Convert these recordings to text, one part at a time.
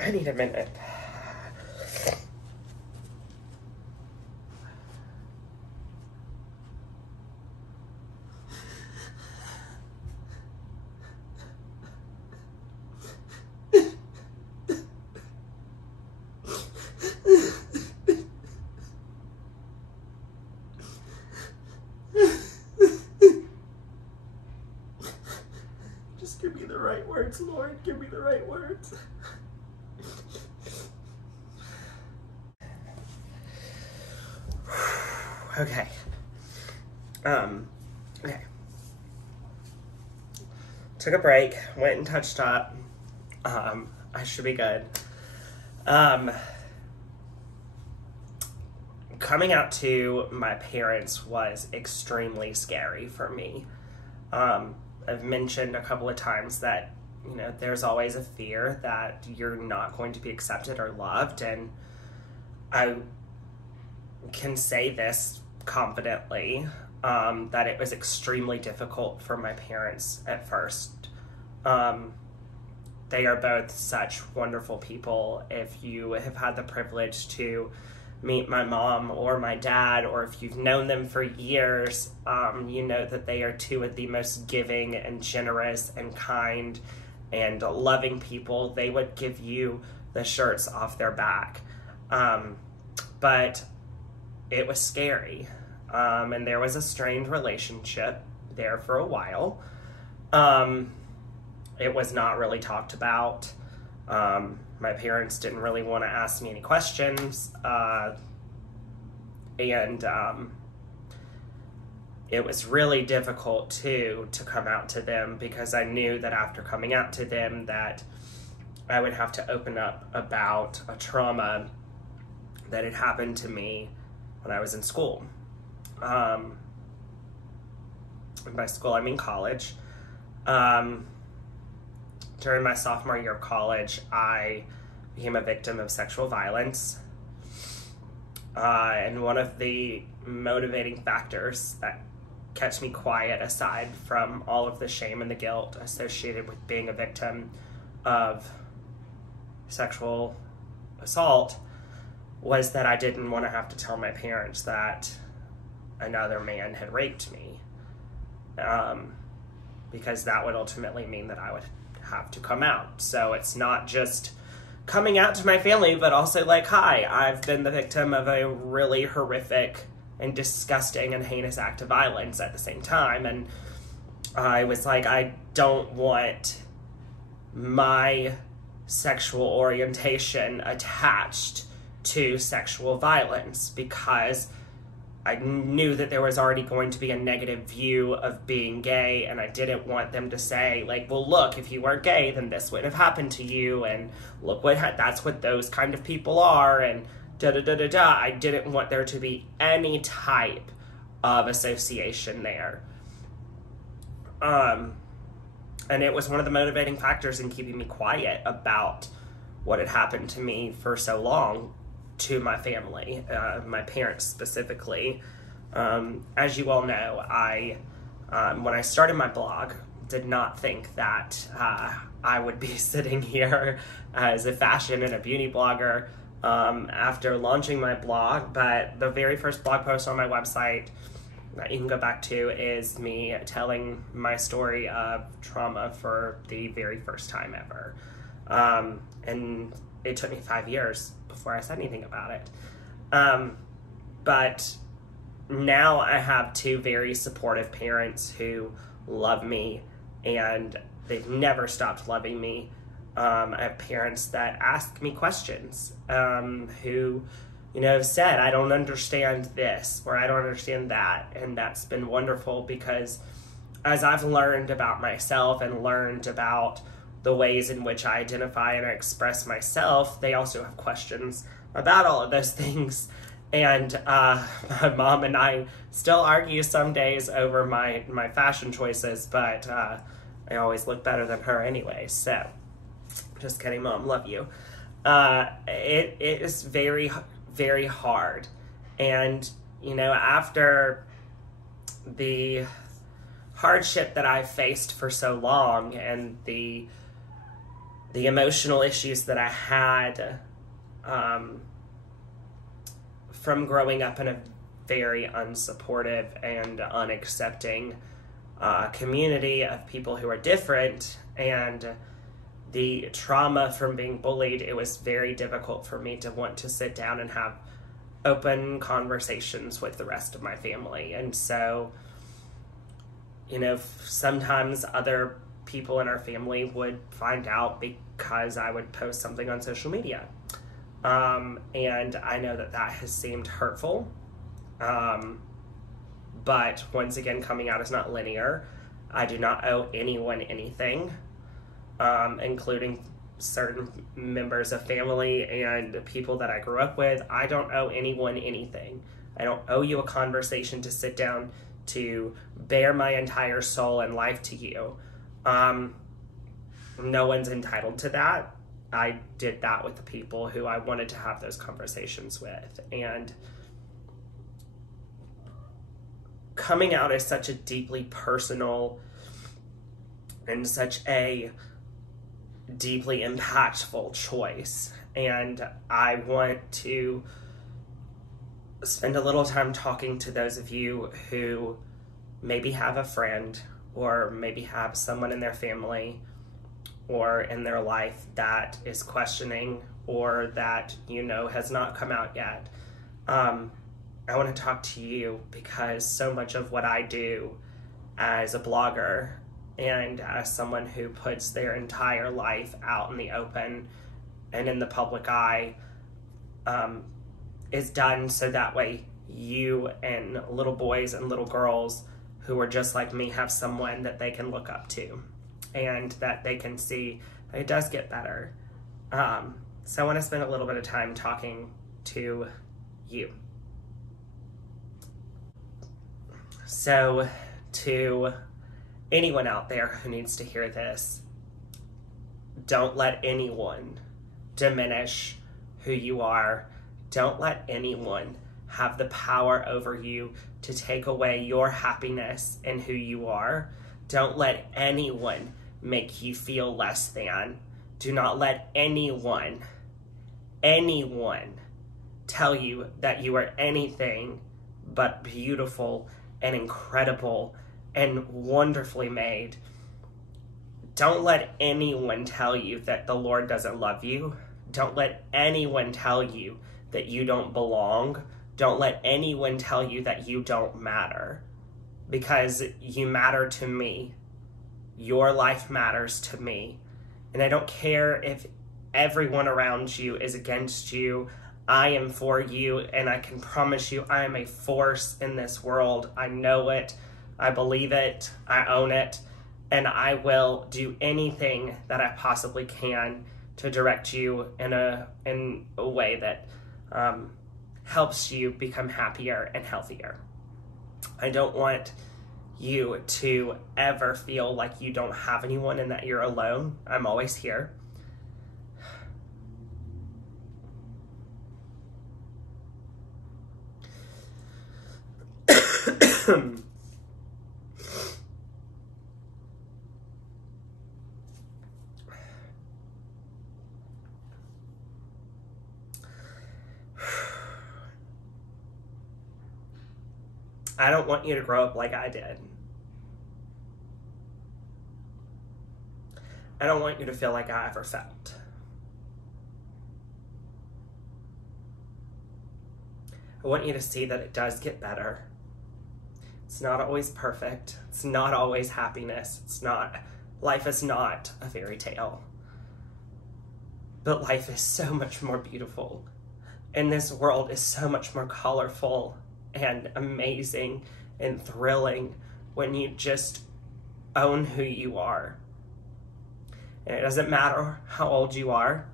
I need a minute. Just give me the right words, Lord. Give me the right words. Okay. Okay. Took a break, went and touched up. I should be good. Coming out to my parents was extremely scary for me. I've mentioned a couple of times that, you know, there's always a fear that you're not going to be accepted or loved, and I can say this confidently, that it was extremely difficult for my parents at first. They are both such wonderful people. If you have had the privilege to meet my mom or my dad, or if you've known them for years, you know that they are two of the most giving and generous and kind and loving people. They would give you the shirts off their back. But it was scary. And there was a strained relationship there for a while. It was not really talked about. My parents didn't really want to ask me any questions. And it was really difficult too to come out to them, because I knew that after coming out to them that I would have to open up about a trauma that had happened to me when I was in school. And by school, I mean college. During my sophomore year of college, I became a victim of sexual violence. And one of the motivating factors that kept me quiet, aside from all of the shame and the guilt associated with being a victim of sexual assault, was that I didn't want to have to tell my parents that another man had raped me. Because that would ultimately mean that I would have to come out. So it's not just coming out to my family, but also like, hi, I've been the victim of a really horrific and disgusting and heinous act of violence at the same time. And I was like, I don't want my sexual orientation attached to sexual violence, because I knew that there was already going to be a negative view of being gay, and I didn't want them to say, like, well, look, if you weren't gay, then this wouldn't have happened to you, and look what that's what those kind of people are, and da-da-da-da-da. I didn't want there to be any type of association there. And it was one of the motivating factors in keeping me quiet about what had happened to me for so long to my family, my parents specifically. As you all know, when I started my blog, did not think that I would be sitting here as a fashion and a beauty blogger after launching my blog. But the very first blog post on my website that you can go back to is me telling my story of trauma for the very first time ever. And it took me 5 years before I said anything about it. But now I have two very supportive parents who love me, and they've never stopped loving me. I have parents that ask me questions, who, you know, have said, I don't understand this, or I don't understand that. And that's been wonderful, because as I've learned about myself and learned about the ways in which I identify and I express myself, they also have questions about all of those things. And my mom and I still argue some days over my fashion choices, but I always look better than her anyway, so just kidding, Mom, love you. It is very, very hard. And, you know, after the hardship that I faced for so long, and the the emotional issues that I had from growing up in a very unsupportive and unaccepting community of people who are different, and the trauma from being bullied, it was very difficult for me to want to sit down and have open conversations with the rest of my family. And so, you know, sometimes other people in our family would find out because I would post something on social media. And I know that that has seemed hurtful. But once again, coming out is not linear. I do not owe anyone anything, including certain members of family and people that I grew up with. I don't owe anyone anything. I don't owe you a conversation to sit down to bare my entire soul and life to you. No one's entitled to that. I did that with the people who I wanted to have those conversations with. And coming out is such a deeply personal and such a deeply impactful choice. And I want to spend a little time talking to those of you who maybe have a friend or maybe have someone in their family or in their life that is questioning or that, you know, has not come out yet. I want to talk to you because so much of what I do as a blogger and as someone who puts their entire life out in the open and in the public eye is done so that way you and little boys and little girls who are just like me have someone that they can look up to and that they can see that it does get better. So I want to spend a little bit of time talking to you. So to anyone out there who needs to hear this, don't let anyone diminish who you are. Don't let anyone have the power over you to take away your happiness and who you are. Don't let anyone make you feel less than. Do not let anyone tell you that you are anything but beautiful and incredible and wonderfully made. Don't let anyone tell you that the Lord doesn't love you. Don't let anyone tell you that you don't belong. Don't let anyone tell you that you don't matter, because you matter to me. Your life matters to me. And I don't care if everyone around you is against you. I am for you, and I can promise you I am a force in this world. I know it. I believe it. I own it. And I will do anything that I possibly can to direct you in a way that helps you become happier and healthier. I don't want you to ever feel like you don't have anyone and that you're alone. I'm always here. I don't want you to grow up like I did. I don't want you to feel like I ever felt. I want you to see that it does get better. It's not always perfect. It's not always happiness. Life is not a fairy tale. But life is so much more beautiful. And this world is so much more colorful and amazing and thrilling when you just own who you are. And it doesn't matter how old you are.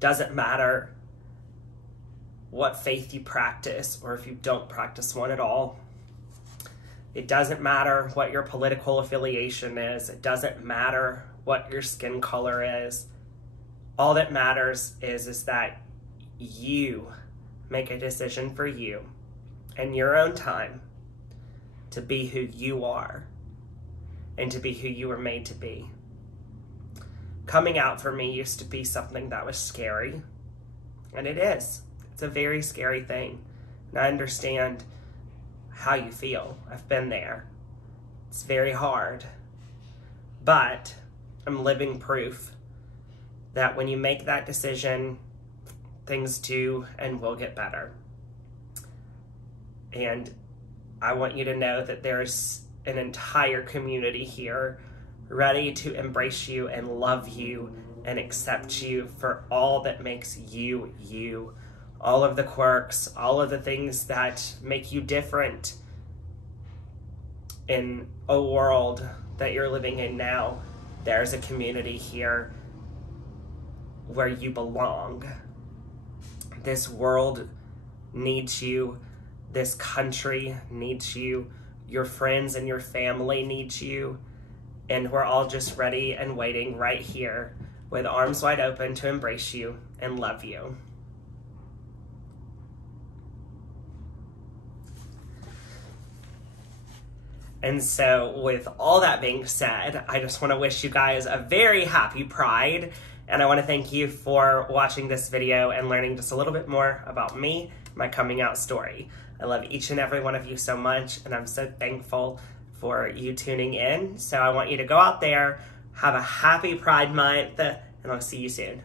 Doesn't matter what faith you practice or if you don't practice one at all. It doesn't matter what your political affiliation is. It doesn't matter what your skin color is. All that matters is that you make a decision for you in your own time to be who you are and to be who you were made to be. coming out for me used to be something that was scary. And it is. It's a very scary thing. And I understand how you feel. I've been there. It's very hard. But I'm living proof that when you make that decision, things do and will get better. And I want you to know that there's an entire community here ready to embrace you and love you and accept you for all that makes you, you. All of the quirks, all of the things that make you different in a world that you're living in now. There's a community here where you belong. This world needs you. This country needs you. Your friends and your family need you. And we're all just ready and waiting right here with arms wide open to embrace you and love you. And so with all that being said, I just want to wish you guys a very happy Pride. And I want to thank you for watching this video and learning just a little bit more about me, my coming out story. I love each and every one of you so much, and I'm so thankful for you tuning in. So I want you to go out there, have a happy Pride Month, and I'll see you soon.